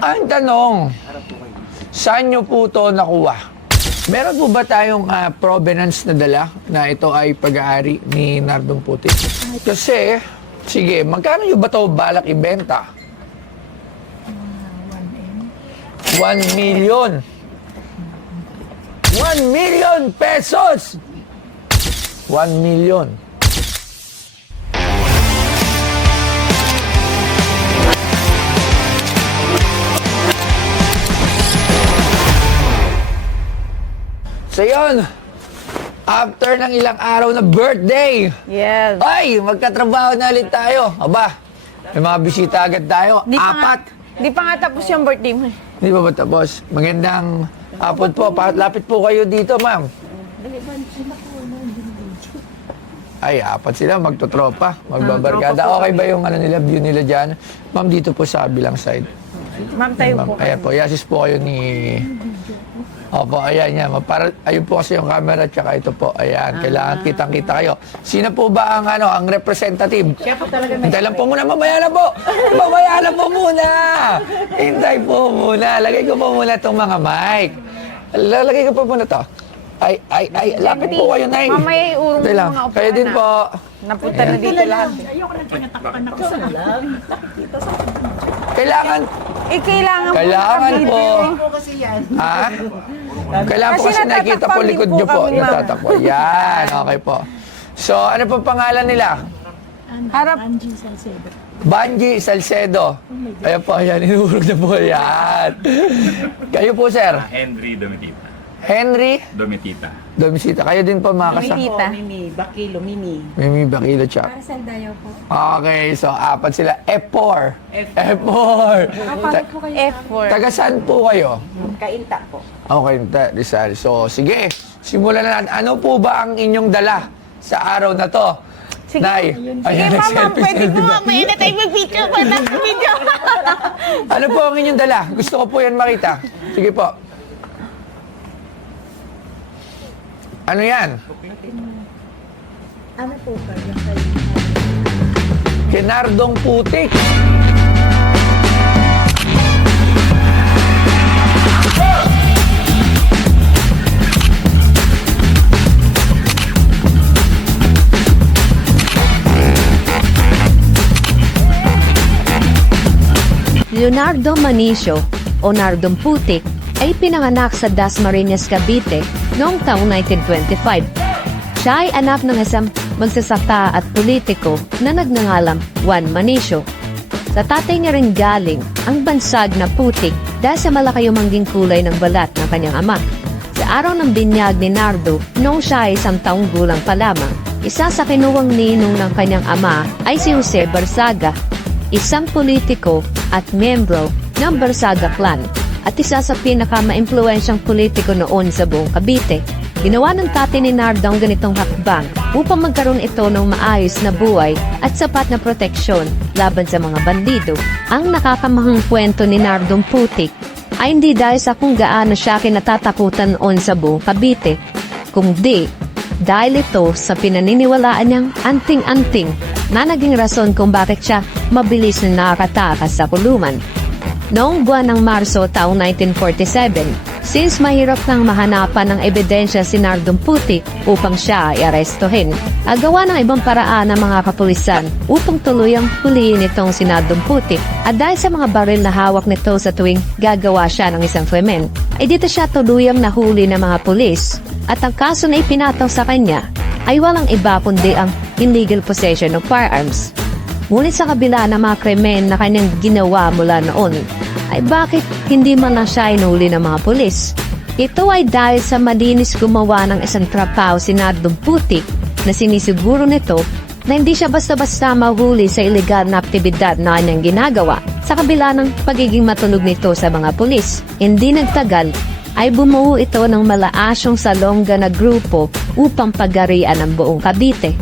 Ang tanong, saan nyo po ito nakuha? Meron po ba tayong provenance na dala na ito ay pag-aari ni Nardong Putik? Kasi, sige, magkano nyo ba ito balak ibenta? 1 million. 1 million pesos! 1 million. So yun, after ng ilang araw na birthday, Yes. ay, magkatrabaho na ulit tayo. Aba, may mga bisita agad tayo. Di pa nga tapos yung birthday mo. Di ba ba tapos? Magandang hapon po. Lapit po kayo dito, ma'am. Ay, apat sila, magtotropa, magbabarkada. Okay ba yung view nila dyan? Ma'am, dito po sa bilang side. Ma'am, tayo po. Ayan po, yasis po kayo ni... Opo, ayan yan. Ayun po kasi yung camera, tsaka ito po. Ayan, kailangan kitang-kita kayo. Sino po ba ang representative? Siya po talaga may... Hintay lang po muna, mamaya na po! Mamaya na po muna! Hintay po muna. Lagay ko po muna itong mga mic. Lalagay ko po muna to. Ay, lapit po kayo, Nay. Mamaya iurong Hintay yung lang. mga upuan Kayo din na. po. Napunta na dito lahat. Ayoko na tinatakpan ako sa lang. Nakikita sa Kailangan Kailangan po. po kasi yan. Ha? Kailangan po Kasi kasi nakikita po natatakpan likod din po nyo po. kami, ma'am. Natatakpo. Yan, okay po. So, ano po pangalan nila? Harap. Angie Salcedo. Banji Salcedo. Ayan po, ayan. Inuurog na po. Ayan. Kayo po, sir. Henry Domitita. Henry Domitita. Domisita. Kayo din po, mga kasama. Tita. Mimi, Bakilo, Mimi. Mimi Bakilo Chap. Marcel Dayo po. Okay, so apat sila. F4. F4. F4. Taga saan po kayo? Kainta po. Okay, Rizal. So, sige. Simulan na natin. Ano po ba ang inyong dala sa araw na to? Sige. Nay. Sige, Ayan, mama, nag-selfie, pwede selfie po ba? nga. Mainit tayo mag-video. Pwede mag-video. Ano po ang inyong dala? Gusto ko po yan makita. Sige po. Ano yan? Ano po ba? Kinardong Putik. Leonardo Manicio o Nardong Putik ay pinanganak sa Dasmariñas, Cavite noong taong 1925. Siya ay anak ng isang magsasaka at politiko na nagngangalang Juan Manicio. Sa tatay niya rin galing ang bansag na putik dahil sa malaki yung mangging kulay ng balat ng kanyang ama. Sa araw ng binyag ni Nardo, noong siya ay 1 taong gulang pa lamang, isa sa kinuwang ninong ng kanyang ama ay si Jose Barzaga, isang politiko at membro ng Barzaga clan at isa sa pinaka-maimpluwensyang politiko noon sa buong Cavite. Ginawa ng tatay ni Nardo ang ganitong hakbang upang magkaroon ito ng maayos na buhay at sapat na proteksyon laban sa mga bandido. Ang nakakamahang kwento ni Nardong Putik ay hindi dahil sa kung gaano siya kinatatakutan noon sa buong Cavite, kundi dahil ito sa pinaniniwalaan niyang anting-anting na naging rason kung bakit siya mabilis na nakakatakas sa kulungan. Noong buwan ng Marso taong 1947, since mahirap nang mahanapan ng ebidensya si Nardong Putik upang siya ay arestuhin, agawa ng ibang paraan ng mga kapulisan upang tuluyang huliin itong si Nardong Putik. At dahil sa mga baril na hawak nito sa tuwing gagawa siya ng isang krimen, ay dito siya tuluyang nahuli ng mga pulis at ang kaso na ipinataw sa kanya ay walang iba kundi ang illegal possession of firearms. Ngunit sa kabila ng mga krimen na kanyang ginawa mula noon, ay bakit hindi man lang siya inuli ng mga pulis? Ito ay dahil sa malinis gumawa ng isang trapaho si Nardong Putik na sinisiguro nito na hindi siya basta-basta mahuli sa ilegal na aktibidad na kanyang ginagawa. Sa kabila ng pagiging matulog nito sa mga pulis, hindi nagtagal ay bumuo ito ng malaasyong salongga na grupo upang pagarian ang buong Cavite.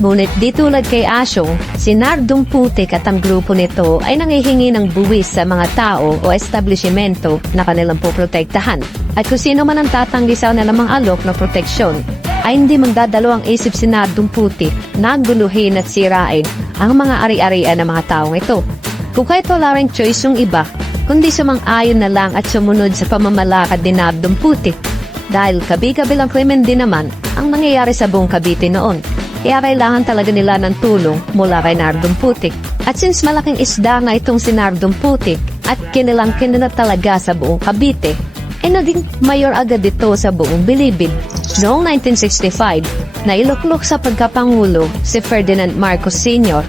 Ngunit di tulad kay Asyong, si Nardong Putik at ang grupo nito ay nangihingi ng buwis sa mga tao o establishmento na kanilang poprotektahan. At kung sino man ang tatanggi sa kanilang mga alok na proteksyon, ay hindi magdadalawang isip si Nardong Putik na guluhin at sirain ang mga ari-arian ng mga taong ito. Kung kahit wala ring choice yung iba, kundi sumang-ayon na lang at sumunod sa pamamalakad ni Nardong Putik. Dahil kabi-kabilang krimen din naman ang nangyayari sa buong Cavite noon. Kaya kailangan talaga nila ng tulong mula kay Nardong Putik. At since malaking isda na itong si Nardong Putik at kinilang-kinina talaga sa buong Cavite, ay naging mayor agad ito sa buong Bilibid. Noong 1965, nailuklok sa pagkapangulo si Ferdinand Marcos Sr.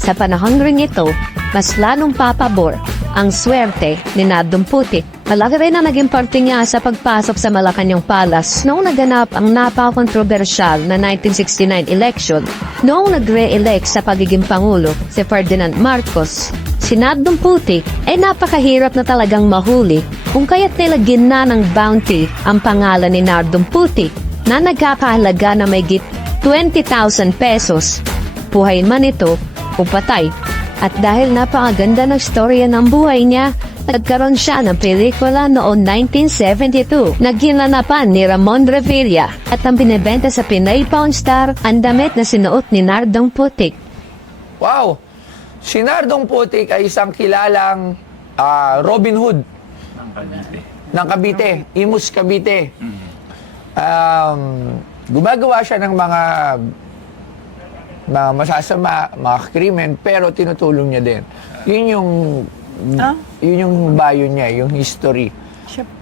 Sa panahon ring ito, mas lalong papabor ang swerte ni Nardong Putik. Malaki rin ang naging parte niya sa pagpasok sa Malacanang Palace noong naganap ang napaka-kontrobersyal na 1969 election noong nagre-elect sa pagiging Pangulo si Ferdinand Marcos. Si Nardong Putik ay napakahirap na talagang mahuli kung kaya't nilagyan na ng bounty ang pangalan ni Nardong Putik na nagkakahalaga na mayigit 20,000 pesos. Buhay man ito o patay. At dahil napakaganda ng storya ng buhay niya, nagkaroon siya ng pelikula noong 1972 na ginanapan ni Ramon Revilla at ang binibenta sa Pinay Pawn Star ang damit na sinuot ni Nardong Putik. Wow! Si Nardong Putik ay isang kilalang Robin Hood ng Cavite, Imus Cavite. Gumagawa siya ng mga masasama, mga krimen, pero tinutulong niya din. Yun yung bio niya, yung history.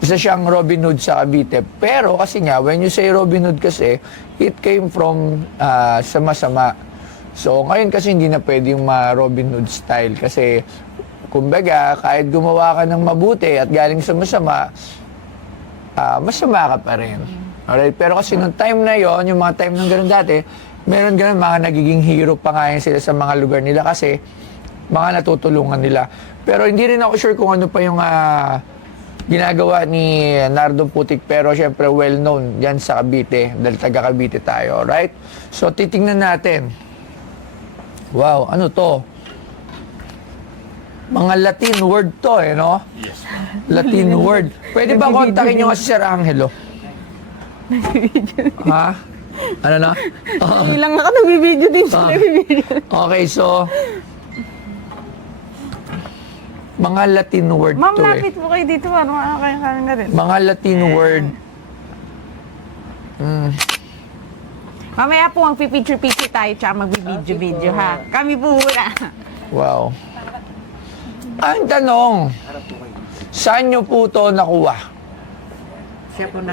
Isa siyang Robin Hood sa Cavite. Pero kasi nga, when you say Robin Hood kasi, it came from sama-sama. So, ngayon kasi hindi na pwede yung Robin Hood style. Kasi, kumbaga, kahit gumawa ka ng mabuti at galing sa masama, masama ka pa rin. Alright? Pero kasi nung time na yon, yung mga time ng ganun dati, meron ganun mga nagiging hero pa nga yun sila sa mga lugar nila kasi mga natutulungan nila. Pero hindi rin ako sure kung ano pa yung ginagawa ni Nardong Putik, pero syempre well known yan sa Cavite dahil taga Cavite tayo, right? So titingnan natin. Wow, ano to? Mga Latin word to no? Yes. Latin word. Pwede ba kontakin nyo si Sir Angelo? Ha? Ano na? Ilang ako nagbibideo din siya. Okay, so mga Latin word Ma'am, to lapit po kayo dito para makakaya na rin. Mga Latin word. Mamaya po ang pipicture-picture tayo tsaka magbibideo-video ha. Kami po muna. Wow. Ang tanong, saan nyo po to nakuha? Siya po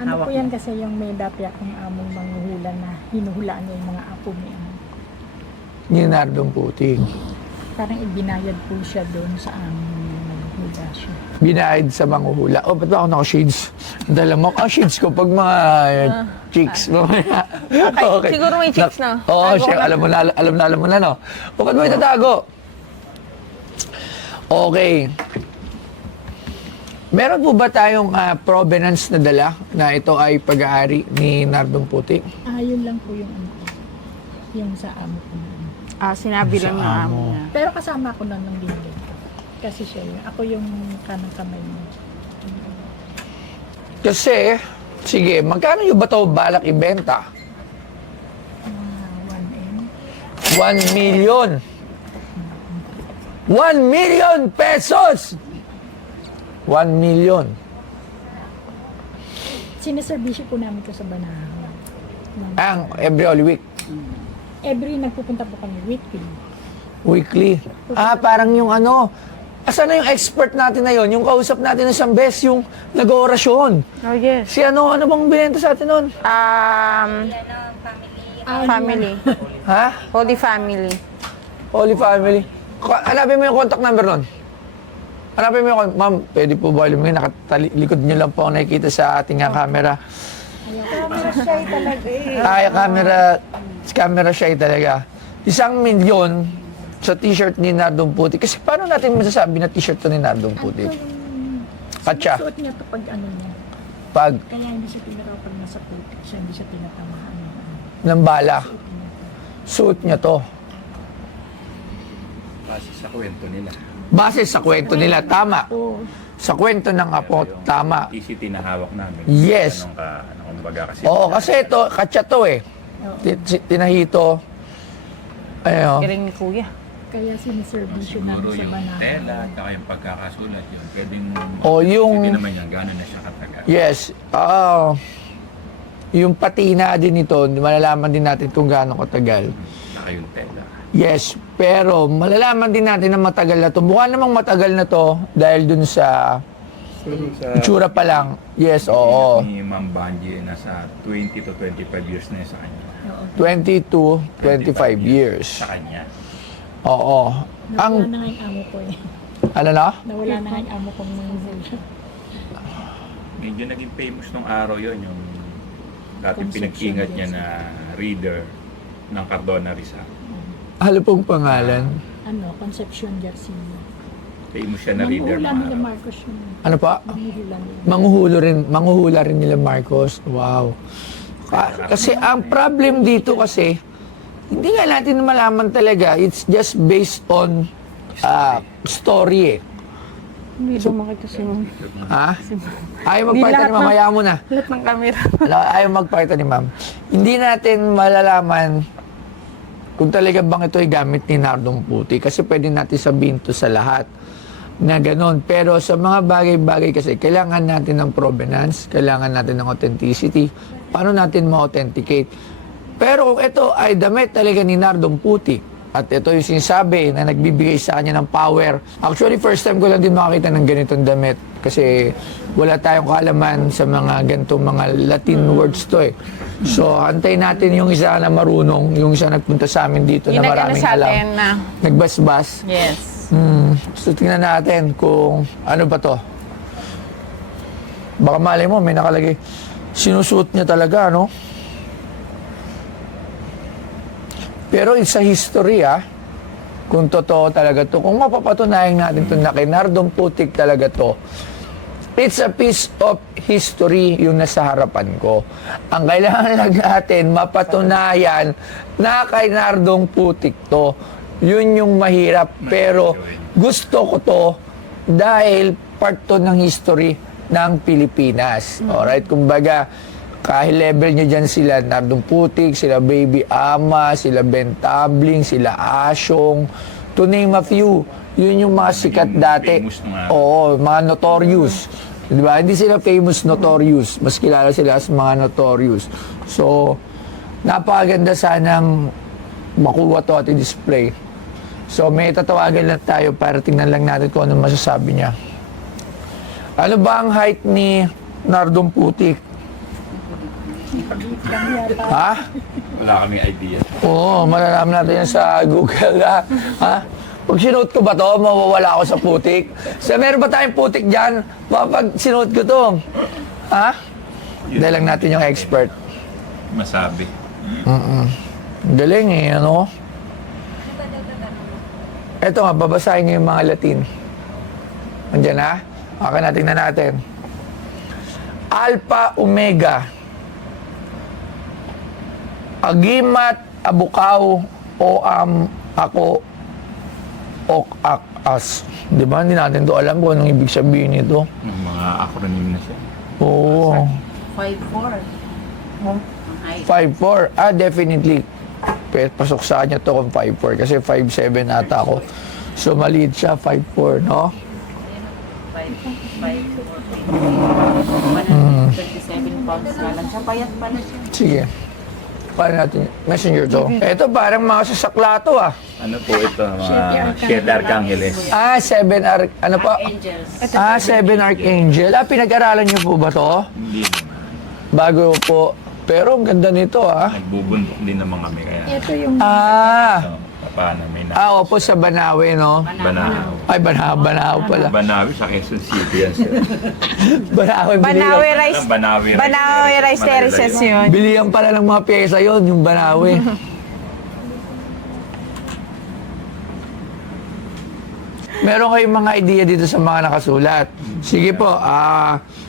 Ano po yan kasi yung may dati akong among manghuhula na hinuhulaan niya yung mga apo niya. Ni Nardong Putik. Parang ibinayad po siya doon sa aming manghuhula siya. Binayad sa manghuhula. Oh, ba't ba ako naka-shades? Dala mo. Shades ko pag mga chicks. Okay. Siguro may chicks na. Oo, Tago siya. ka. Alam mo na, no? O, ba't mo itatago? Okay. Meron po ba tayong provenance na dala na ito ay pag-aari ni Nardong Putik? Yun lang po yung ano ko. Yung sa amo ko na. Sinabi lang ng amo niya. Pero kasama ko na nang binigay ko. Kasi siya yun. Ako yung kanang kamay niya. Kasi, sige, magkano yung ba ito balak ibenta? 1M. 1 million. 1 million pesos! 1 million. Sinaservisyo po namin ko sa Banahaw. Ang every all week. Every nagpupunta po kami weekly. Weekly. Parang yung ano, asan na yung expert natin na yon? Yung kausap natin ng isang beses, yung nag-oorasyon. Oh, yes. Si ano bang binenta sa atin nun? Family. Ha? Holy Family. Holy Family. Hanapin mo yung contact number nun. Hanapin mo yung ma'am, pwede po ba alam mo yun, nakatalikod niyo lang po ako nakikita sa ating camera. Camera shy talaga Camera shy talaga. 1 milyon sa t-shirt ni Nardong Putik. Kasi paano natin masasabi na t-shirt to ni Nardong Putik? Katsa. Sinusuot niya to pag ano niya. Pag Kaya hindi siya tinatawa pag nasa putik siya, hindi siya tinatamaan. ng bala. Suot niya to. Base sa kwento nila. Base sa kwento nila, tama. Oo. Sa kwento ng apo, tama. ECT na hawak namin. Yes. Kumbaga kasi. Oo, kasi ito, katsa to eh. Tinahito. Ayun. Galing ni Kuya. Kaya siniservisyo Siguro namin sa yung Banahaw. tela, tsaka yung pagkakasulat yun. Pwedeng, O, yung- Hindi naman yan, gano'n na siya katagal. Yes. Yung patina din ito, malalaman din natin kung gaano katagal. Tsaka yung tela. Yes, pero malalaman din natin na matagal na to. Mukha namang matagal na to dahil dun sa itsura pa lang. Yes, oo. Ni Ma'am Banji, nasa 20 to 25 years na yun sa kanya. 20 to 25 years. Sa kanya. Oo. Nawala Ang, na nga yung amo ko eh. ano na? Nawala na nga yung amo kong manghihula. Medyo naging famous nung araw yon yung dating Concepcion pinag-ingat niya Rizal. na reader ng Cardona Rizal. Ano pong pangalan? Ano, Concepcion Garcia. Famous siya na reader Manghula ng nila araw. Marcos yun. Ano pa? Manghula nila. Manghuhula rin nila Marcos. Wow. Kasi ang problem dito kasi, hindi nga natin malaman talaga. It's just based on story eh. Hindi ba makita si ma'am? Ha? Ayaw magpakita ni ma'am, hayaan mo na. Lahat ng camera. Ayaw magpakita ni ma'am. Hindi natin malalaman kung talaga bang ito ay gamit ni Nardong Puti. Kasi pwede natin sabihin to sa lahat na gano'n. Pero sa mga bagay-bagay kasi, kailangan natin ng provenance, kailangan natin ng authenticity. Paano natin ma-authenticate? Pero kung ito ay damit talaga ni Nardong Puti, at ito yung sinasabi na nagbibigay sa kanya ng power. Actually, first time ko lang din makakita ng ganitong damit. Kasi wala tayong kaalaman sa mga ganitong mga Latin words to eh. So, antayin natin yung isa na marunong, yung isa nagpunta sa amin dito Yung na nag-ano maraming sa alam. atin na, Nagbasbas. yes. So, tingnan natin kung ano ba to. Baka malay mo, may nakalagay. Sinusuot niya talaga, no? Pero it's a history, kung totoo talaga to. Kung mapapatunayan natin to na kay Nardong Putik talaga to, it's a piece of history yung nasa harapan ko. Ang kailangan lang natin mapatunayan na kay Nardong Putik to. Yun yung mahirap. Pero gusto ko to dahil part to ng history ng Pilipinas. Alright? Kumbaga, kahit level nyo dyan sila Nardong Putik, sila Baby Ama, sila Ben Tabling, sila Asyong, to name a few. Yun yung mga sikat dati. Famous na nga. Oo, mga notorious. Di ba? Hindi sila famous, notorious. Mas kilala sila as mga notorious. So, napakaganda sanang makuha to at i-display. So, may tatawagan lang tayo para tingnan lang natin kung ano masasabi niya. Ano ba ang height ni Nardong Putik? Ha? Wala kami idea. Oo, malalaman natin yan sa Google, ha? Ha? Pag sinuot ko ba to, mawawala ako sa putik? So, meron ba tayong putik dyan? Pag sinuot ko to, ha? Dahil lang natin yung expert. Masabi. Galing eh, ano? Eto nga, babasahin niyo yung mga Latin. Andiyan na? Okay, natin na natin. Alpha, Omega. Agimat, abukaw, oam, ako, ok, ak, as. Di ba? Hindi natin to alam kung anong ibig sabihin nito. Yung mga acronym na siya. Oo. 5'4". 5'4". Definitely. Pasok sa kanya to kung 5'4". Kasi 5'7" ata ako. So, maliit siya, 5'4", no? 137 pounds na lang siya. Payat pala siya. Sige. Paano natin? Messenger to. Ito, parang mga sasakla to, ah. Ano po ito? Mga Siete Arcángeles. 7 ano pa? Angels. 7 Archangel. Pinag-aralan niyo po ba to? Hindi naman. Bago po. Pero ang ganda nito, ah. Nagbubundok din naman kami kaya. Ito yung So, paano may na. Opo, sa Banawe, no? Banahaw. Ay, Banawe pala. Banawi sa Quezon City yan sir. Banawe, Banawe bilihan. rice, Banawi Banawe rice terraces yun. Bilihan pala ng mga pyesa yon yung Banawe. Meron kayong mga idea dito sa mga nakasulat. Sige po,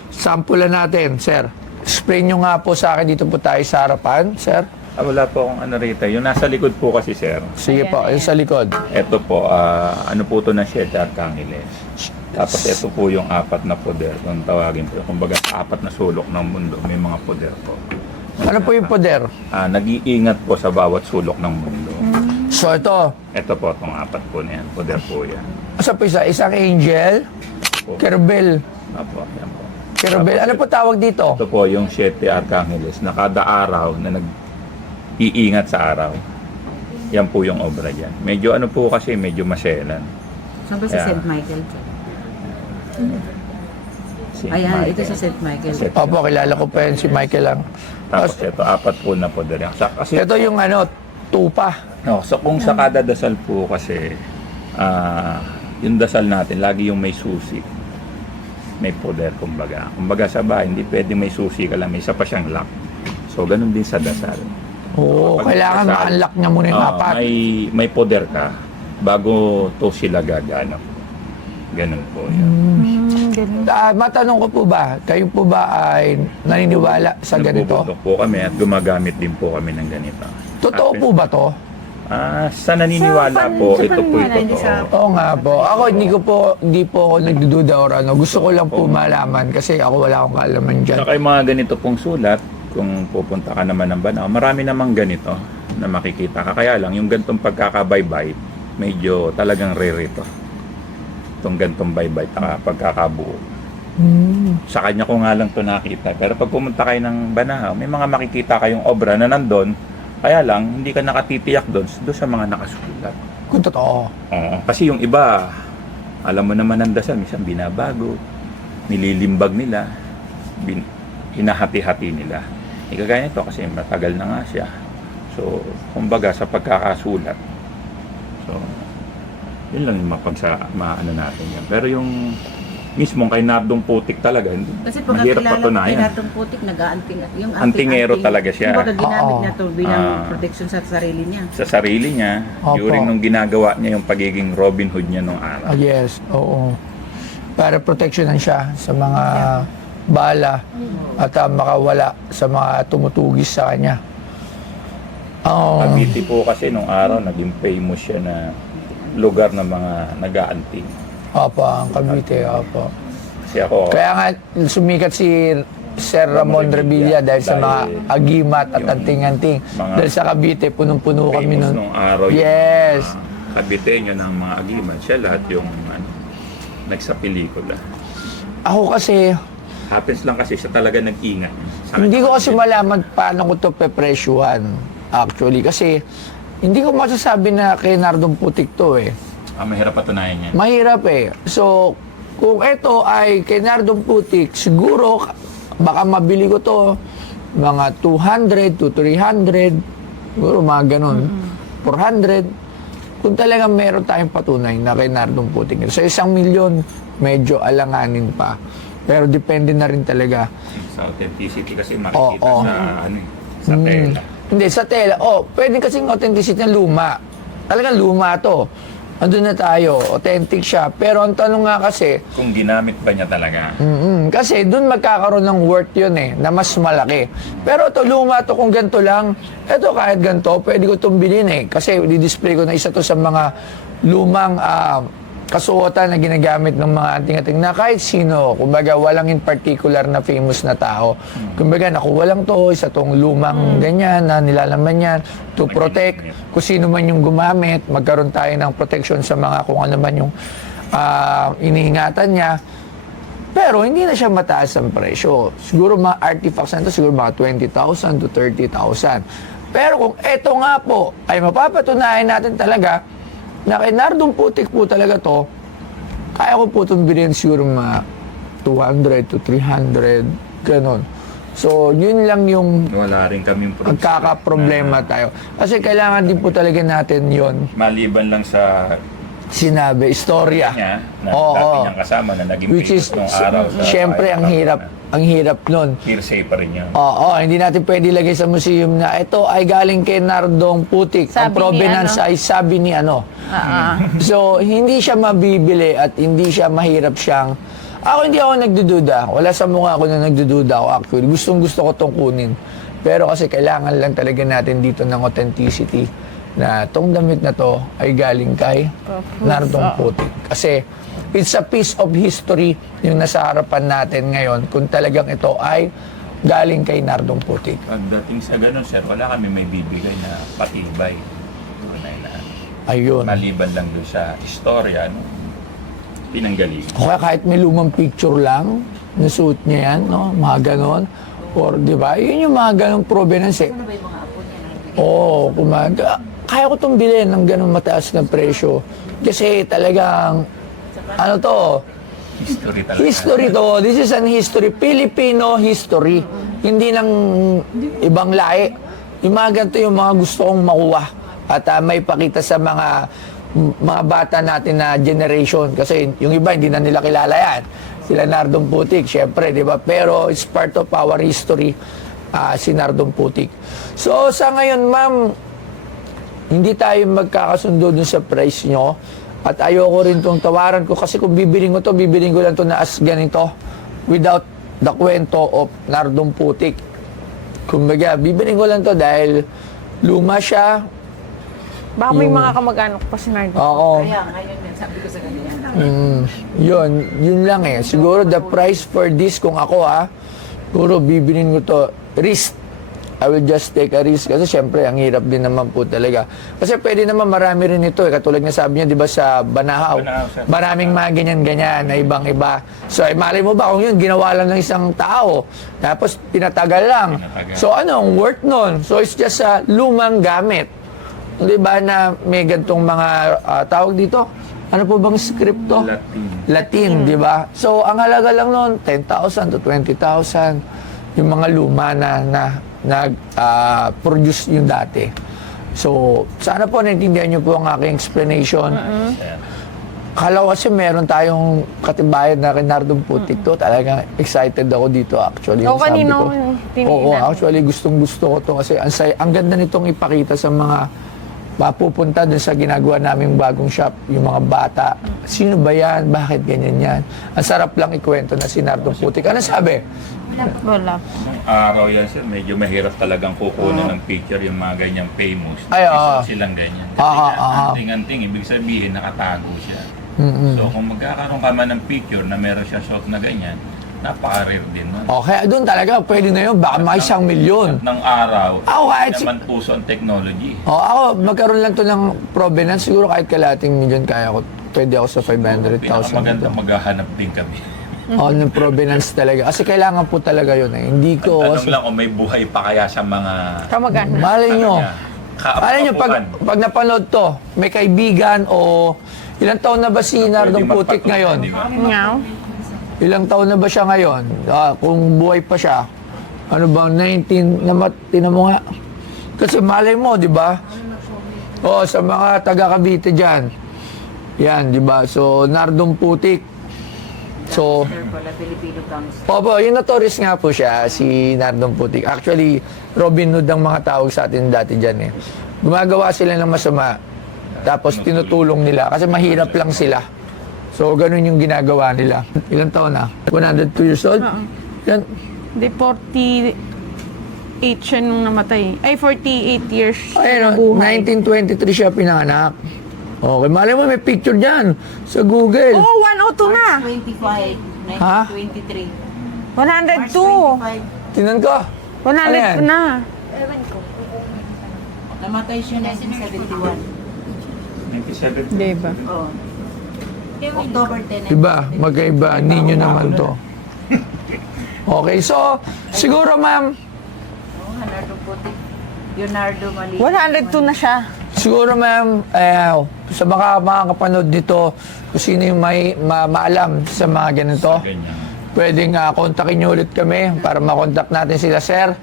sampulan natin, sir. Explain nyo nga po sa akin, dito po tayo sa harapan, sir. Wala po akong ano rito. Yung nasa likod po kasi sir. Sige po, yung sa likod. Ito po, ano po ito na Siete Arcángeles. Tapos ito po yung apat na poder. Kung tawagin po. Kumbaga apat na sulok ng mundo. May mga poder po. Ano po yung poder? Nag-iingat po sa bawat sulok ng mundo. So ito, Ito po, itong apat po na yan. Poder po yan. asa po isa? Isang angel, Po. kerubel. Apo, yan po. Kerubel, ano po tawag dito? Ito po yung 7 arkangeles na kada araw na nag-iingat sa araw. Yan po yung obra dyan. Medyo ano po kasi, medyo maselan. Saan ba si Yeah. St. Michael? Si Ayan, Michael. ito si St. Michael. Opo, kilala ko pa yun si Michael lang. Tapos ito, apat po na poder yan. Kasi, Ito yung ano, tupa. no, so kung sa kada dasal po kasi, yung dasal natin, lagi yung may susi. May poder, kumbaga. Kumbaga sa bahay, hindi pwede may susi ka lang, may isa pa siyang lock. So, ganun din sa dasal. Oo, Pag kailangan dasal, ma-unlock niya muna yung oo, apat. may poder ka bago to sila gagana. Ganun po yan. Ganun. Matanong ko po ba, kayo po ba ay naniniwala sa ganito? Nagbubundok po kami at gumagamit din po kami ng ganito. Totoo po ba to? Sa naniniwala po, sa ito po paniniwala, ito hindi sa- po. Oo nga po. Ako hindi po ako nagdududa or ano. Gusto ko lang po malaman kasi ako wala akong kaalaman dyan. Saka yung mga ganito pong sulat, kung pupunta ka naman ng Banao, marami namang ganito na makikita ka. Kaya lang, yung gantong pagkakabaybay, medyo talagang rare ito. Itong gantong baybay, pagkakabuo. Sa kanya ko nga lang to nakita. Pero pag pumunta kayo ng Banao, may mga makikita kayong obra na nandun. Kaya lang, hindi ka nakatitiyak doon sa mga nakasulat. Kung totoo. Oo. Kasi yung iba, alam mo naman ang dasal, minsan binabago, nililimbag nila, hinahati-hati nila. Ikagaya nito kasi matagal na nga siya. So, kumbaga sa pagkakasulat. So, yun lang yung maano natin yan. Pero yung mismong kay Nardong Putik talaga, Kasi pag mahirap nakilala ko patunayan. kay Nardong Putik, nag-aanting. Yung Antingero talaga siya. Kumbaga ginamit Oo. niya to bilang Ah. protection sa sarili niya. Sa sarili niya, Opo. during nung ginagawa niya yung pagiging Robin Hood niya nung araw. Yes, oo. Para proteksyonan siya sa mga bala at makawala sa mga tumutugis sa kanya. Cavite po kasi nung araw, naging famous siya na lugar ng mga nag-aanting. Opo, ang Cavite, opo. Kasi ako, Kaya nga sumikat si Sir Ramon Revilla dahil sa mga agimat at yung anting-anting. mga Dahil sa Cavite, punong-puno kami famous nun. nung araw Yes. yung Caviteño ng mga agiman. Siya lahat yung nagsa pelikula. Ako kasi, Happens lang kasi siya talaga nag-ingat. hindi ko kasi malaman paano ko ito pepresyuhan. Actually, kasi hindi ko masasabi na kay Nardong Putik to eh. Mahirap patunayan yan. Mahirap eh. So, kung ito ay kay Nardong Putik, siguro baka mabili ko to mga 200 to 300, siguro mga ganun, 400. Kung talagang meron tayong patunay na kay Nardong Putik. Sa 1,000,000, medyo alanganin pa. Pero depende na rin talaga. Sa authenticity kasi makikita Oo. sa tela. Hindi, sa tela. Pwede kasing authenticity na luma. Talagang luma to. Andun na tayo, authentic siya. Pero ang tanong nga kasi, Kung ginamit ba niya talaga? kasi dun magkakaroon ng worth yun eh, na mas malaki. Pero ito luma to kung ganito lang. Ito kahit ganito, pwede ko itong bilhin eh. Kasi di-display ko na isa to sa mga lumang kasuotan na ginagamit ng mga anting-anting na kahit sino, kumbaga walang in particular na famous na tao. Kumbaga nakuha lang to, isa tong lumang ganyan na nilalaman yan to protect kung sino man yung gumamit, magkaroon tayo ng protection sa mga kung ano man yung iniingatan niya. Pero hindi na siya mataas ang presyo. Siguro mga artifacts na ito, siguro mga 20,000 to 30,000. Pero kung eto nga po ay mapapatunayan natin talaga na kay Nardong Putik po talaga to, kaya ko po itong bilhin siguro mga 200 to 300, ganun. So, yun lang yung Wala rin kaming proofs magkakaproblema tayo. Kasi kailangan din po talaga natin yon maliban lang sa sinabi, istorya. niya na Oo. dati niyang kasama na naging Which is, famous nung araw sa syempre, ang hirap nun. hearsay pa rin yun. Oo, hindi natin pwede lagay sa museum na ito ay galing kay Nardong Putik. Ang Sabi ni provenance ano? ay sabi ni ano. So, hindi siya mabibili at hindi siya mahirap siyang... hindi ako nagdududa. Wala sa mukha ko na nagdududa ako actually. Gustong-gusto ko itong kunin. Pero kasi kailangan lang talaga natin dito ng authenticity na itong damit na to ay galing kay Nardong Putik. Kasi it's a piece of history yung nasa harapan natin ngayon kung talagang ito ay galing kay Nardong Putik. Pagdating sa ganun, sir, wala kami may bibigay na patibay. Tunay na Ayun. Maliban lang doon sa istorya, no? Pinanggaling. O kaya kahit may lumang picture lang, nasuot niya yan, no? Mga ganon. Or, di ba? Yun yung mga ganong provenance eh. Ano ba yung mga apo niya? Oo, kaya ko itong bilhin ng ganong mataas na presyo. Kasi talagang, ano to, History talaga. history to. This is an history. Filipino history. Hindi lang ibang lahi. Yung mga ganito yung mga gusto kong makuha. At may pakita sa mga bata natin na generation. Kasi yung iba, hindi na nila kilala yan. Sila Nardong Putik, syempre, di ba? Pero it's part of our history, si Nardong Putik. So, sa ngayon, ma'am, hindi tayo magkakasundo dun sa price nyo. At ayoko rin itong tawaran ko kasi kung bibiling ko lang to na as ganito without the kwento of Nardong Putik. Kumbaga, bibiling ko lang to dahil luma siya. Baka may Yung- mga kamag-anak pa si Nardo. Oo. Kaya ngayon yan, sabi ko sa kanya. Yun lang eh. Siguro the price for this, kung ako siguro bibilin ko to, risk. I will just take a risk. Kasi syempre, ang hirap din naman po talaga. Kasi pwede naman marami rin ito eh. Katulad nga sabi niya, di ba, sa Banahaw. Banahaw, sir. Maraming mga ganyan-ganyan na ibang-iba. So, malay mo ba kung yun, ginawa lang ng isang tao. Tapos, pinatagal lang. Pinatagal. So, anong worth nun? So, it's just a lumang gamit. Di ba na may gantong mga tawag dito? Ano po bang script to? Latin, di ba? So, ang halaga lang noon, 10,000 to 20,000. Yung mga luma na nag-produce yung dati. So, sana po naintindihan niyo po ang aking explanation. Kala ko kasi meron tayong katibayan na kay Nardong Putik to. Talagang excited ako dito actually. Oo, Yung sabi kanino ko. tinitingnan. Oo, actually gustong-gusto ko to kasi ang ganda nitong ipakita sa mga mapupunta dun sa ginagawa naming bagong shop, yung mga bata. Sino ba yan? Bakit ganyan yan? Ang sarap lang ikwento na si Nardong Putik. Ano sabi? Wala. Nung araw yan, sir, medyo mahirap talagang kukunan ng picture yung mga ganyang famous. Ay, oo. Isa silang ganyan. Anting-anting, ibig sabihin, nakatago siya. So, kung magkakaroon ka man ng picture na meron siya shot na ganyan, napaka-rare din nun. O, kaya doon talaga, pwede na yun. Baka mga 1,000,000. Ng araw, Ako, kahit naman puso ang technology. O, ako, magkaroon lang to ng provenance. Siguro kahit kalating milyon kaya ko. Pwede ako sa 500,000. Pinakamaganda maghahanap din kami. O, ng provenance talaga. Kasi kailangan po talaga yun eh. Hindi ko... Tanong lang kung may buhay pa kaya sa mga... Kamag-anak. Malay nyo. Kaapu-apuan. Malay nyo, pag napanood to, may kaibigan o... Ilang taon na ba si Nardong Pwede Putik magpatuloy, ngayon? di ba? Ngaw. Ilang taon na ba siya ngayon? Kung buhay pa siya, ano bang 19, tinan mo nga. Kasi malay mo, di ba? O, sa mga taga Cavite dyan. Yan, di ba? So, Nardong Putik. So, Sir pala, Filipino gangster. opo, yung notorious nga po siya, si Nardong Putik. Actually, Robin Hood ang mga tawag sa atin dati dyan eh. Gumagawa sila ng masama, tapos tinutulong nila kasi mahirap lang sila. So, ganun yung ginagawa nila. Ilang taon na? 102 years old? Yan. Hindi, 48 siya nung namatay. Ay, 48 years Ayun, na buhay. 1923 siya pinanganak. Okay, malay mo may picture dyan sa Google. Oh, 102 na. 25, Ha? 1923. 102. Tinan ko. 100 Ayan. na. Namatay siya 1971. 97. Diba? Oo. October 10. Diba? Magkaiba. Ninyo naman to. Okay, so, siguro ma'am, Leonardo Putik. Leonardo Mali. 102 na siya. siguro ma'am, sa mga kapanood nito, kung sino yung may maalam sa mga ganito, Ganyan. pwedeng kontakin nyo ulit kami para makontak natin sila, sir.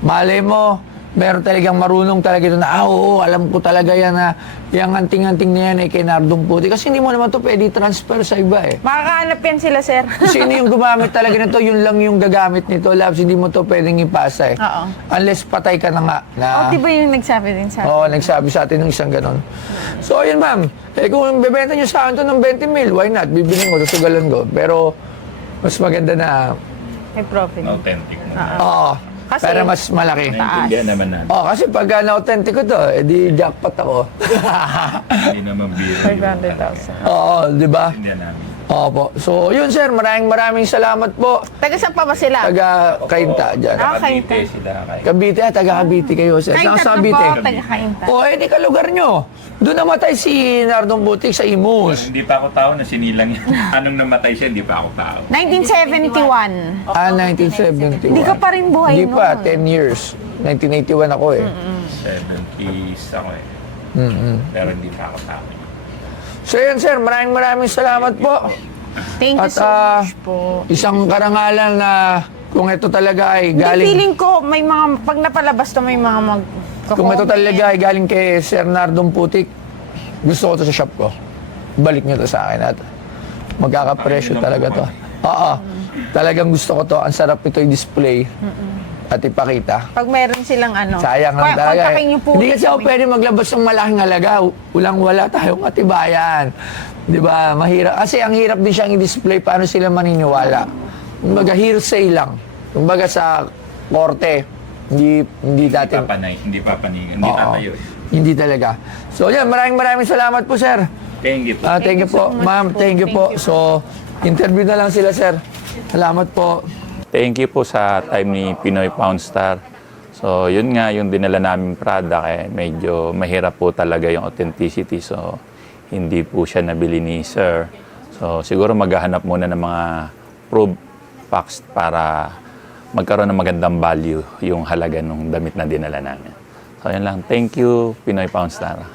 Malay mo, meron talagang marunong talaga ito na, oo, alam ko talaga yan na yung anting-anting na yan kay Nardong Putik. Kasi hindi mo naman to pwede transfer sa iba eh. Makakahanap yan sila, sir. Sino yung gumamit talaga nito, yun lang yung gagamit nito, Labs. Hindi mo to pwedeng ipasa eh. Oo. Unless patay ka na nga. Na, O, di ba yung nagsabi din sa akin? Oo, nagsabi sa atin ng isang ganon. So, yun ma'am. Kung bebenta nyo sa akin to ng 20 mil, why not? Bibiling ko, susugalan ko. Pero, mas maganda na, May profit. Authentic mo. oo, Kasi- para mas malaki. Naintindihan naman natin. Oh, kasi pag na-authentic ko to, edi jackpot ako. Hindi naman biro. 500,000. Oo, di ba? Naintindihan namin. Opo. So, yun sir, maraming salamat po. Taga saan pa ba sila? Taga Kainta dyan. Ah, Cavite Kainta. sila. Cavite, taga Cavite kayo sir. Saan Kainta sa na Cavite? po, taga Kainta. O, eh di ka lugar nyo. Doon namatay si Nardong Putik sa Imus. Hindi pa ako tao na sinilang yan. Anong namatay siya, hindi pa ako tao. 1971. Ah, 1971. Hindi ka pa rin buhay Hindi pa, noon. 10 years. 1981 ako eh. 70s ako eh. Pero hindi pa ako tao. So yun sir, maraming salamat po. Thank you At, so much po. Isang karangalan na kung ito talaga ay Hindi, galing... feeling ko may mga, pag napalabas to may mga Kung ito talaga ay galing kay Sir Nardong Putik, gusto ko to sa shop ko. Balik nyo to sa akin at magkakapresyo talaga to. Oo. Talagang gusto ko to. Ang sarap ito i-display at ipakita. Pag meron silang ano. Sayang lang talaga. Kontakin niyo po. Hindi kasi ako pwede maglabas ng malaking halaga. Wala tayong katibayan. Di ba? Mahirap. Kasi ang hirap din siyang i-display. Paano sila maniniwala? Kumbaga, hearsay lang. Kumbaga sa korte, hindi dati. Hindi papanigan. Hindi Oo. tatayo. Hindi talaga. So, yan. Maraming salamat po, sir. Thank you po. Thank you po. Ma'am, thank you po. So, interview na lang sila, sir. Salamat po. Thank you po sa time ni Pinoy Poundstar. So, yun nga, yung dinala namin product, medyo mahirap po talaga yung authenticity. So, hindi po siya nabili ni Sir. So, siguro maghahanap muna ng mga proof facts para magkaroon ng magandang value yung halaga ng damit na dinala namin. So, yun lang. Thank you, Pinoy Poundstar.